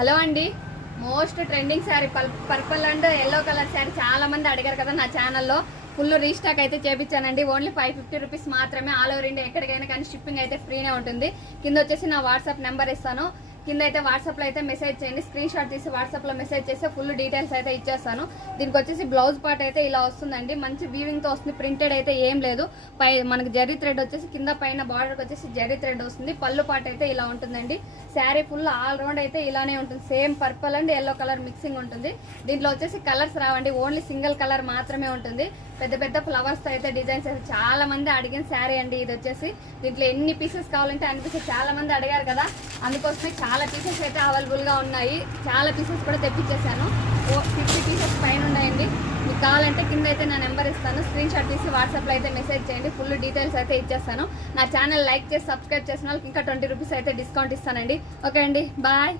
Hello అండి, most trending sari purple and yellow colour sari చాలా మంది అడిగారు కదా నా ఛానల్లో. ఫుల్ రీస్టాక్ అయితే చేపించానండి. ఓన్లీ 550 రూపీస్ మాత్రమే. ఆల్ ఓవర్ ఇండియా ఎక్కడికైనా కానీ షిప్పింగ్ అయితే ఫ్రీనే ఉంటుంది. కింద వచ్చేసి నా వాట్సాప్ నెంబర్ ఇస్తాను. కింద అయితే వాట్సాప్లో అయితే మెసేజ్ చేయండి. స్క్రీన్ షాట్ తీసి వాట్సాప్లో మెసేజ్ చేస్తే ఫుల్ డీటెయిల్స్ అయితే ఇచ్చేస్తాను. దీనికి వచ్చేసి బ్లౌజ్ పార్ట్ అయితే ఇలా వస్తుందండి. మంచి వీవింగ్తో వస్తుంది. ప్రింటెడ్ అయితే ఏం లేదు. మనకి జరీ థ్రెడ్ వచ్చేసి కింద పైన బార్డర్కి వచ్చేసి జరీ థ్రెడ్ వస్తుంది. పళ్ళు పార్ట్ అయితే ఇలా ఉంటుందండి. శారీ ఫుల్ ఆల్ రౌండ్ అయితే ఇలానే ఉంటుంది. Same purple and yellow colour mixing ఉంటుంది. దీంట్లో వచ్చేసి కలర్స్ రావండి. ఓన్లీ సింగిల్ కలర్ మాత్రమే ఉంటుంది. పెద్ద పెద్ద ఫ్లవర్స్ తో అయితే డిజైన్స్ అయితే చాలా మంది అడిగిన శారీ అండి. ఇది వచ్చేసి దీంట్లో ఎన్ని పీసెస్ కావాలంటే అన్ని పీసెస్ చాలా మంది అడిగారు కదా, అందుకోసమే చాలా పీసెస్ అయితే అవైలబుల్ గా ఉన్నాయి. చాలా పీసెస్ కూడా తెప్పించేసాను. 50 పీసెస్ పైన ఉన్నాయండి. మీకు కావాలంటే కింద అయితే నా నెంబర్ ఇస్తాను. స్క్రీన్ షాట్ తీసి వాట్సాప్లో అయితే మెసేజ్ చేయండి. ఫుల్ డీటెయిల్స్ అయితే ఇచ్చేస్తాను. నా ఛానల్ లైక్ చేసి సబ్స్క్రైబ్ చేసిన వాళ్ళకి ఇంకా 20 రూపీస్ అయితే డిస్కౌంట్ ఇస్తానండి. ఓకే అండి, బాయ్.